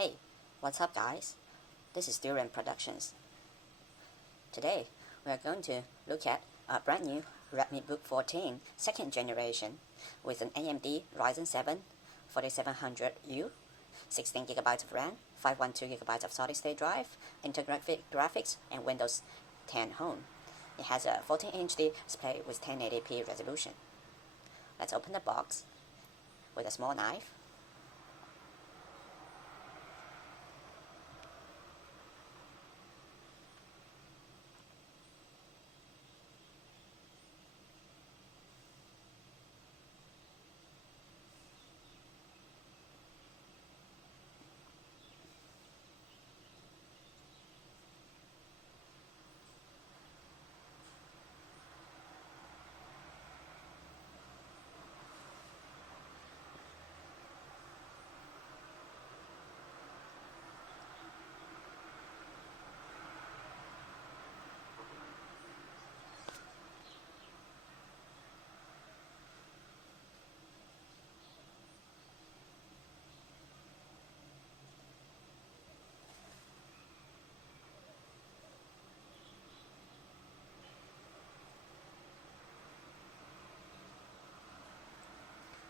Hey, what's up guys? This is Durian Productions. Today, we are going to look at a brand new Redmibook 14 second generation with an AMD Ryzen 7-4700U, 16GB of RAM, 512GB of solid-state drive, integrated graphics, and Windows 10 Home. It has a 14-inch display with 1080p resolution. Let's open the box with a small knife.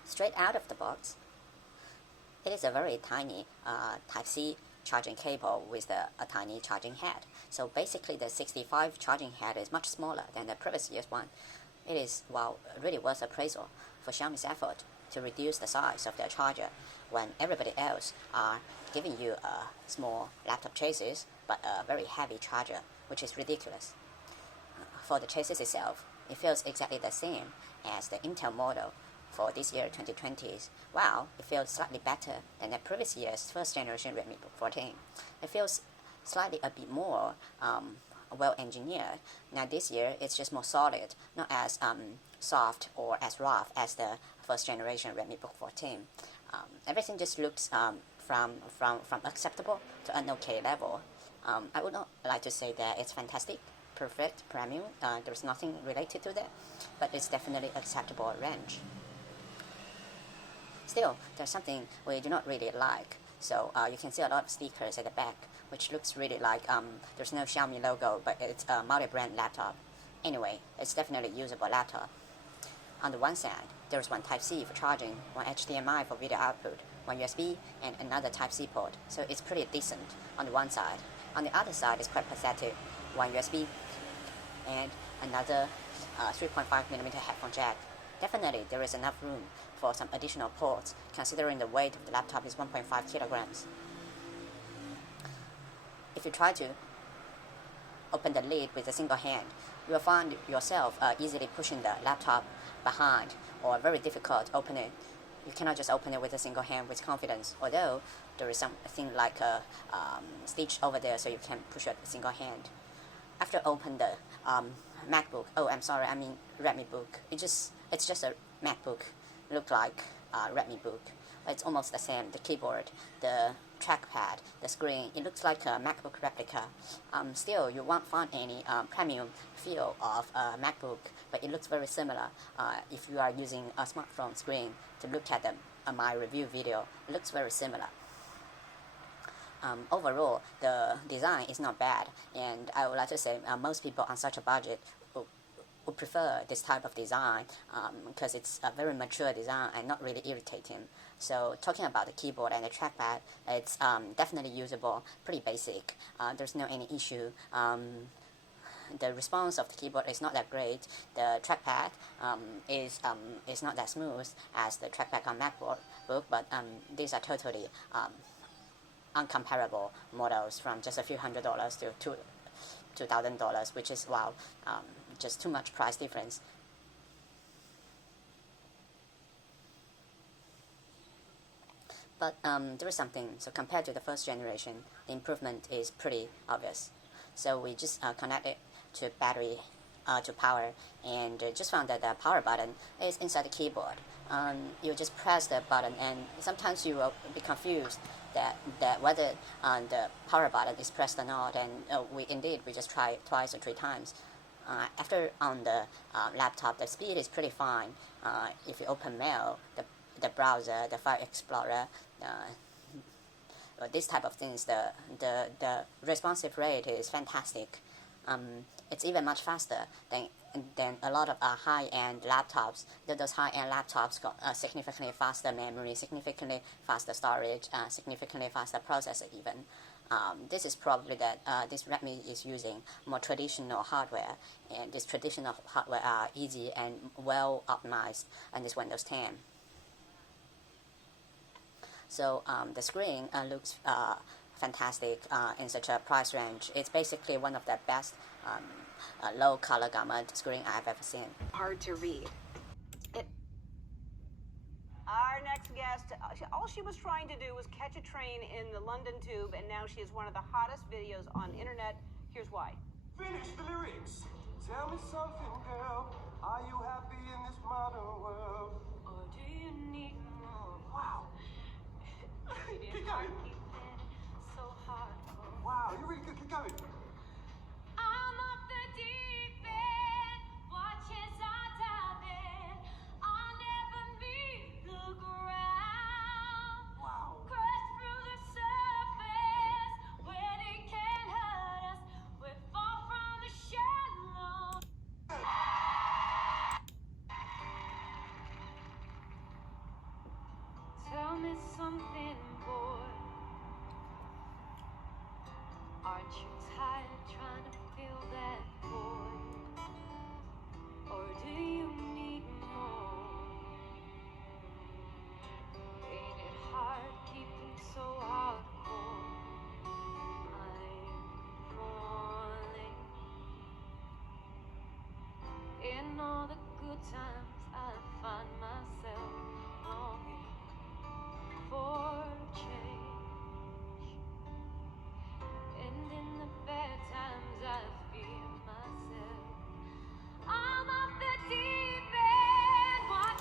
Straight out of the box, it is a very tiny Type-C charging cable with a tiny charging head. So basically the 65 charging head is much smaller than the previous year's one. It is, well, really worth appraisal for Xiaomi's effort to reduce the size of their charger when everybody else are giving you a small laptop chassis but a very heavy charger, which is ridiculous. For the chassis itself, it feels exactly the same as the Intel model for this year 2020's. Wow, it feels slightly better than the previous year's first generation Redmibook 14. It feels slightly a bit more well engineered. Now this year it's just more solid, not as soft or as rough as the first generation Redmibook 14. Everything just looks from acceptable to an okay level. I would not like to say that it's fantastic, perfect, premium. There's nothing related to that, but it's definitely acceptable range. Still, there's something we do not really like. So you can see a lot of stickers at the back, which looks really like there's no Xiaomi logo, but it's a multi-brand laptop. Anyway, it's definitely a usable laptop. On the one side, there's one Type-C for charging, one HDMI for video output, one USB, and another Type-C port. So it's pretty decent on the one side. On the other side, it's quite pathetic. One USB and another 3.5mm headphone jack. Definitely, there is enough room for some additional ports, considering the weight of the laptop is 1.5 kilograms. If you try to open the lid with a single hand, you will find yourself easily pushing the laptop behind, or very difficult to open it. You cannot just open it with a single hand with confidence, although there is something like a stitch over there so you can push it with a single hand. After open the Redmibook, it's just a MacBook. Look like Redmibook. It's almost the same. The keyboard, the trackpad, the screen, it looks like a MacBook replica. Still, you won't find any premium feel of a MacBook, but it looks very similar. If you are using a smartphone screen to look at my review video, it looks very similar. Overall, the design is not bad, and I would like to say most people on such a budget would prefer this type of design because it's a very mature design and not really irritating. So talking about the keyboard and the trackpad, it's definitely usable, pretty basic. There's no any issue. The response of the keyboard is not that great. The trackpad is not that smooth as the trackpad on MacBook, but these are totally uncomparable models from just a few $100s to $2,000, which is, wow, just too much price difference. But there is something. So compared to the first generation, the improvement is pretty obvious. So we just connect it to battery, to power, and just found that the power button is inside the keyboard. You just press the button, and sometimes you will be confused that whether the power button is pressed or not, and we just try it twice or three times. After on the laptop, the speed is pretty fine. If you open mail, the browser, the file explorer, this type of things, the responsive rate is fantastic. It's even much faster than a lot of high-end laptops. Those high-end laptops got significantly faster memory, significantly faster storage, significantly faster processor even. This is probably that this Redmi is using more traditional hardware, and this traditional hardware are easy and well optimized on this Windows 10. So the screen looks fantastic in such a price range. It's basically one of the best low color gamut screen I've ever seen. Hard to read. Our next guest, all she was trying to do was catch a train in the London Tube, and now she is one of the hottest videos on internet. Here's why. Finish the lyrics. Tell me something, girl. Are you happy in this modern world? Or do you need more? Wow. Keep going. So hardcore. Wow, you're really good. Keep going. I'm off the deep end. Watch as I dive in. I'll never meet the ground. Wow. Crash through the surface where they can't hurt us. We're far from the shallow. Tell me something, boy. Aren't you tired trying to fill that void? Or do you need more? Ain't it hard keeping so hardcore? I'm falling. In all the good times I find myself longing for change. And in the bad times I fear myself. I'm off the deep end. Watch.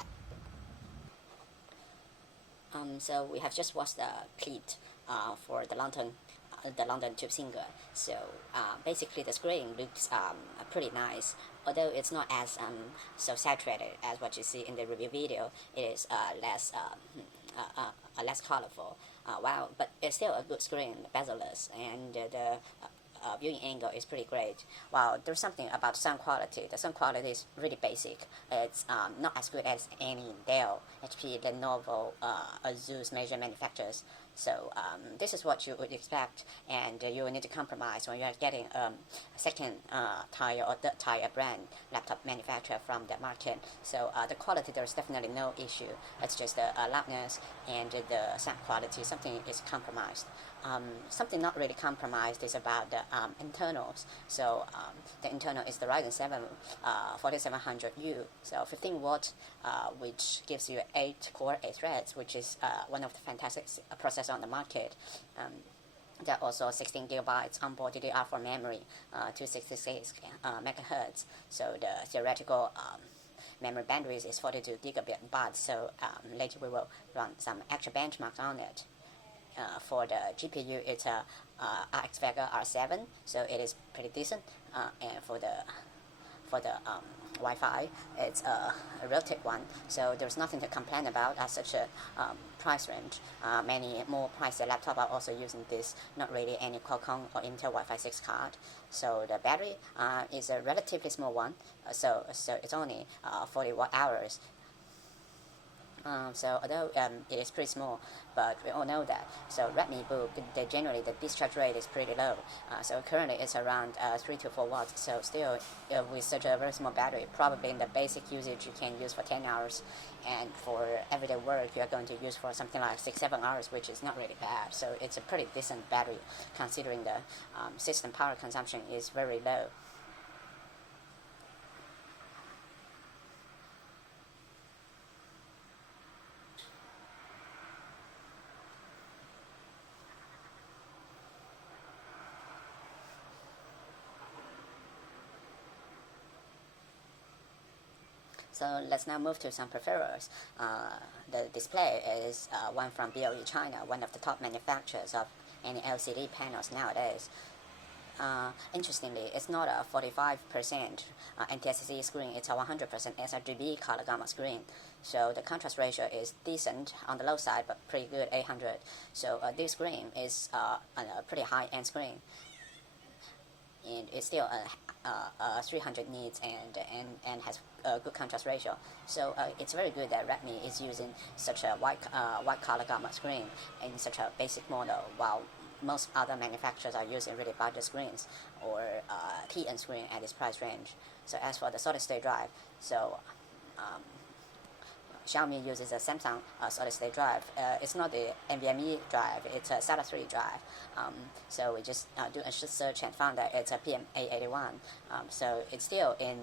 So we have just watched the clip for the London Tube singer. So basically the screen looks pretty nice, although it's not as so saturated as what you see in the review video. It is less colorful. Wow, but it's still a good screen, bezel-less, and the viewing angle is pretty great. Wow, there's something about sound quality. The sound quality is really basic. It's not as good as any Dell, HP, Lenovo, Asus major manufacturers. So this is what you would expect, and you will need to compromise when you are getting a second tier or third tier brand laptop manufacturer from the market. So the quality, there is definitely no issue. It's just the loudness and the sound quality. Something is compromised. Something not really compromised is about the internals. So the internal is the Ryzen 7 4700U, so 15 watt, which gives you 8 core 8 threads, which is one of the fantastic processors on the market. There are also 16 gigabytes onboard DDR4 memory, 266 megahertz. So the theoretical memory bandwidth is 42 gigabytes. So later we will run some actual benchmarks on it. For the GPU, it's a RX Vega R7, so it is pretty decent. And for the Wi-Fi, it's a relative one, so there's nothing to complain about at such a price range. Many more pricey laptops are also using this, not really any Qualcomm or Intel Wi-Fi 6 card. So the battery is a relatively small one, so it's only 40 watt hours. So although it is pretty small, but we all know that. So Redmibook, generally the discharge rate is pretty low. So currently it's around 3 to 4 watts. So still, with such a very small battery, probably in the basic usage you can use for 10 hours, and for everyday work you are going to use for something like 6-7 hours, which is not really bad. So it's a pretty decent battery considering the system power consumption is very low. So let's now move to some peripherals. The display is one from BOE China, one of the top manufacturers of any LCD panels nowadays. Interestingly, it's not a 45% NTSC screen, it's a 100% sRGB color gamma screen. So the contrast ratio is decent on the low side, but pretty good, 800. So this screen is a pretty high-end screen, and it's still a 300 nits and has a good contrast ratio. So it's very good that Redmi is using such a white color gamma screen in such a basic model, while most other manufacturers are using really budget screens or TN screen at this price range. So as for the solid state drive, so Xiaomi uses a Samsung solid state drive. It's not the NVMe drive, it's a SATA 3 drive. So we just do a search and found that it's a PMA81. So it's still in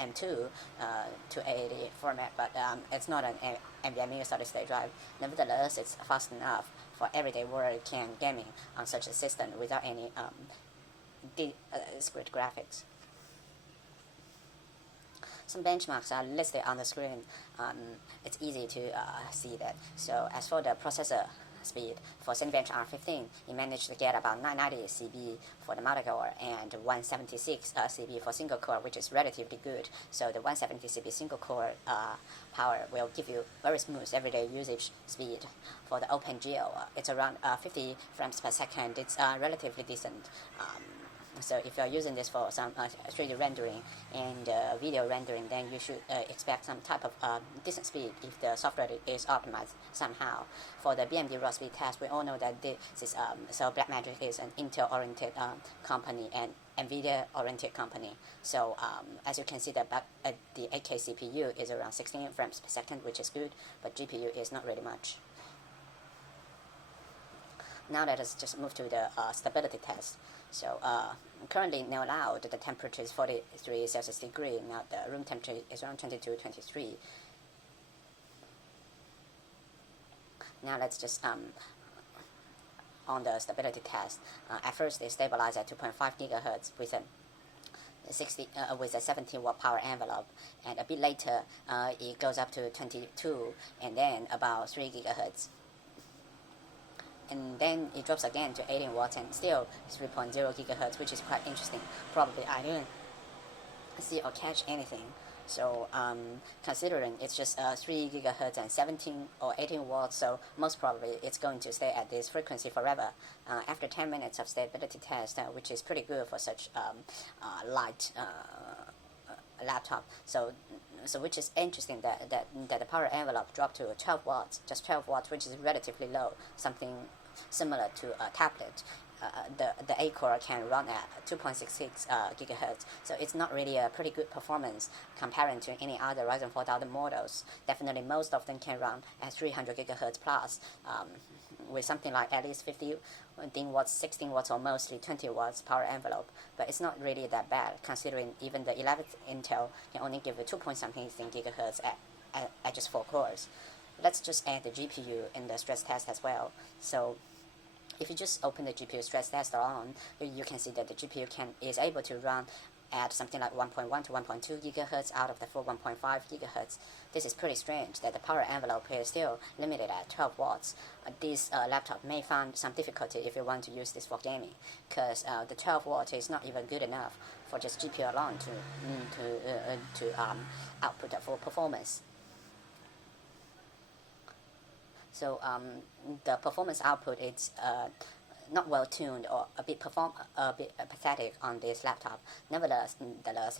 M2 to A80 format, but it's not an NVMe solid state drive. Nevertheless, it's fast enough for everyday work and gaming on such a system without any discrete graphics. Some benchmarks are listed on the screen. It's easy to see that. So as for the processor speed, for Cinebench R15, it managed to get about 990 CB for the multi-core and 176 CB for single core, which is relatively good. So the 170 CB single core power will give you very smooth everyday usage speed. For the OpenGL, it's around 50 frames per second. It's relatively decent. So if you're using this for some 3D rendering and video rendering, then you should expect some type of decent speed if the software is optimized somehow. For the BMD raw speed test, we all know that this is so Blackmagic is an Intel-oriented company and NVIDIA-oriented company. So as you can see, the 8K CPU is around 16 frames per second, which is good, but GPU is not really much. Now let us just move to the stability test. So currently now the temperature is 43 Celsius degree. Now the room temperature is around 22, 23. Now let's just on the stability test. At first they stabilize at 2.5 gigahertz with a 17 watt power envelope, and a bit later it goes up to 22, and then about 3 gigahertz. And then it drops again to 18 watts and still 3.0 gigahertz, which is quite interesting. Probably I didn't see or catch anything. So considering it's just 3 gigahertz and 17 or 18 watts, so most probably it's going to stay at this frequency forever. After 10 minutes of stability test, which is pretty good for such light laptop. So which is interesting that the power envelope dropped to 12 watts, just 12 watts, which is relatively low, something similar to a tablet. The A core can run at 2.66 gigahertz, so it's not really a pretty good performance comparing to any other Ryzen 4000 models. Definitely most of them can run at 300 gigahertz plus, with something like at least 15 watts, 16 watts, or mostly 20 watts power envelope. But it's not really that bad, considering even the 11th Intel can only give you 2.something gigahertz at just 4 cores. Let's just add the GPU in the stress test as well. So if you just open the GPU stress test on, you can see that the GPU is able to run at something like 1.1 to 1.2 gigahertz out of the full 1.5 gigahertz. This is pretty strange that the power envelope is still limited at 12 watts. This laptop may find some difficulty if you want to use this for gaming, because the 12 watts is not even good enough for just GPU alone to output the full performance. So the performance output is not well tuned or a bit pathetic on this laptop. Nevertheless,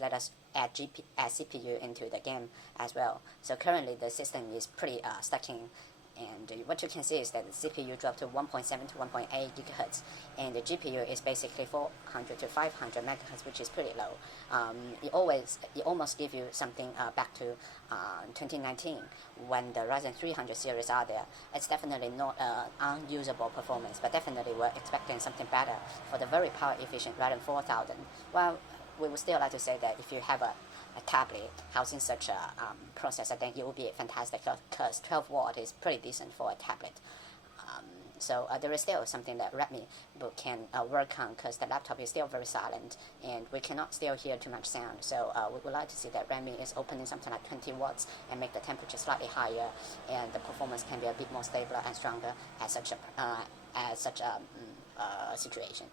let us add CPU into the game as well. So currently the system is pretty stacking, and what you can see is that the CPU dropped to 1.7 to 1.8 gigahertz, and the GPU is basically 400 to 500 megahertz, which is pretty low. It almost gives you something back to 2019 when the Ryzen 300 series are there. It's definitely not unusable performance, but definitely we're expecting something better for the very power efficient Ryzen 4000. Well, we would still like to say that if you have a tablet housing such a processor, then it will be fantastic, because 12 watt is pretty decent for a tablet. So there is still something that Redmibook can work on, because the laptop is still very silent and we cannot still hear too much sound. So we would like to see that Redmi is opening something like 20 watts and make the temperature slightly higher, and the performance can be a bit more stable and stronger at such a situation.